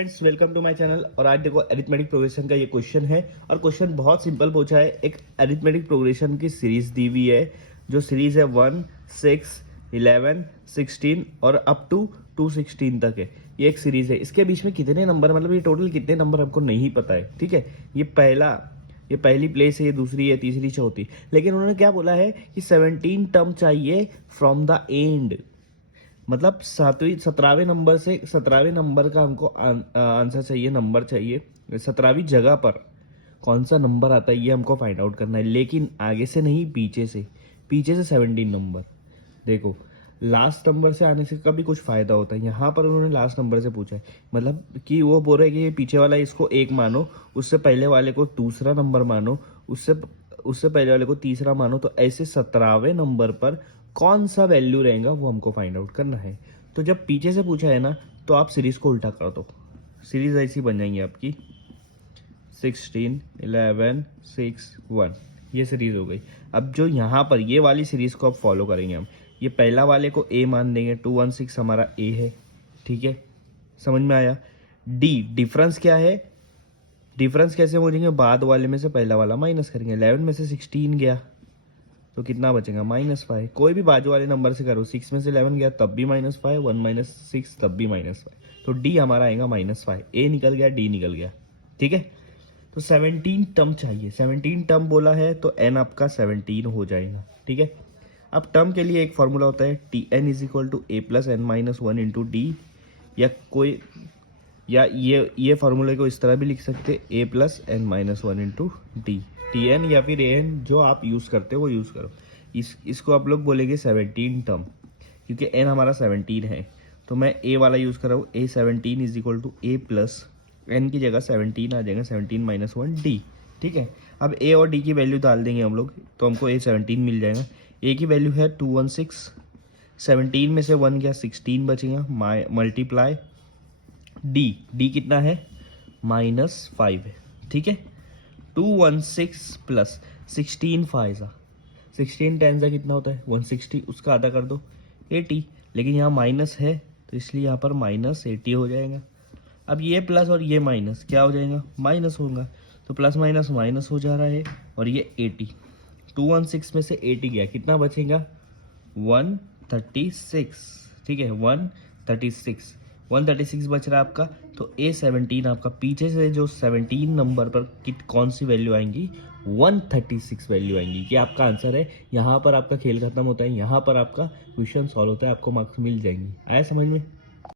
Friends, welcome to my channel. और आज देखो अरिथमेटिक प्रोग्रेशन का ये क्वेश्चन है और क्वेश्चन बहुत सिंपल पूछा है। एक अरिथमेटिक प्रोग्रेशन की सीरीज दी हुई है, जो सीरीज है 1, 6, 11, 16 और अप टू 216 तक है। ये एक सीरीज है। इसके बीच में कितने नंबर, मतलब ये टोटल कितने नंबर हमको नहीं पता है। ठीक है, ये पहली प्लेस है, ये दूसरी है, तीसरी, चौथी। लेकिन उन्होंने क्या बोला है कि 17 टर्म चाहिए फ्रॉम द एंड, मतलब 17वें नंबर का हमको आंसर चाहिए, नंबर चाहिए। 17वीं जगह पर कौन सा नंबर आता है ये हमको फाइंड आउट करना है, लेकिन आगे से नहीं, पीछे से 17 नंबर। देखो, लास्ट नंबर से आने से का भी कुछ फायदा होता है। यहाँ पर उन्होंने लास्ट नंबर से पूछा है, मतलब कि वो बोल रहे हैं कि ये पीछे वाला इसको 1 मानो, उससे पहले वाले को दूसरा नंबर मानो, उससे पहले वाले को तीसरा मानो। तो ऐसे 17वें नंबर पर कौन सा वैल्यू रहेगा वो हमको फाइंड आउट करना है। तो जब पीछे से पूछा है ना, तो आप सीरीज को उल्टा कर दो। सीरीज ऐसी बन जाएंगी आपकी 16, 11, 6, 1। ये सीरीज हो गई। अब जो यहाँ पर ये वाली सीरीज को अब फॉलो करेंगे हम। ये पहला वाले को ए मान देंगे, 2, 1, 6 हमारा ए है। ठीक है, समझ में आया। डी डिफरेंस क्या है, डिफरेंस कैसे बोलेंगे, बाद वाले में से पहला वाला माइनस करेंगे। 11 में से 16 गया तो कितना बचेगा, -5। कोई भी बाजू वाले नंबर से करो, 6 में से 11 गया तब भी -5, 1 - 6 तब भी -5। तो डी हमारा आएगा -5। ए निकल गया, डी निकल गया। ठीक है, तो 17 टर्म चाहिए। 17 टर्म बोला है तो एन आपका 17 हो जाएगा। ठीक है, अब टर्म के लिए एक फॉर्मूला होता है, Tn = a + n - 1 × d, या ये फॉर्मूले को इस तरह भी लिख सकते, a + n - 1 × d। Tn या फिर an जो आप यूज़ करते हो वो यूज़ करो। इसको आप लोग बोलेंगे 17 टर्म, क्योंकि n हमारा 17 है। तो मैं a वाला यूज़ कर रहा हूँ, a 17 = a + n की जगह 17 आ जाएगा, 17 - 1 d। ठीक है, अब a और d की वैल्यू डाल देंगे हम लोग, तो हमको a 17 मिल जाएगा। a की वैल्यू है 216, 17 में से 1 गया, 16 बचेगा, मल्टीप्लाई डी कितना है, -5 है। ठीक है, 216 प्लस 16 5 16 10 कितना होता है, 160, उसका आधा कर दो 80। लेकिन यहाँ माइनस है तो इसलिए यहाँ पर -80 हो जाएगा। अब ये प्लस और ये माइनस क्या हो जाएगा, माइनस होगा। तो प्लस माइनस माइनस हो जा रहा है, और ये 80, 216 में से 80 गया, कितना बचेगा, 136। ठीक है, 136 बच रहा है आपका। तो A17 आपका पीछे से जो 17 नंबर पर कौन सी वैल्यू आएंगी, 136 वैल्यू आएंगी, कि आपका आंसर है। यहाँ पर आपका खेल खत्म होता है, यहाँ पर आपका क्वेश्चन सॉल्व होता है, आपको मार्क्स मिल जाएंगे। आया समझ में।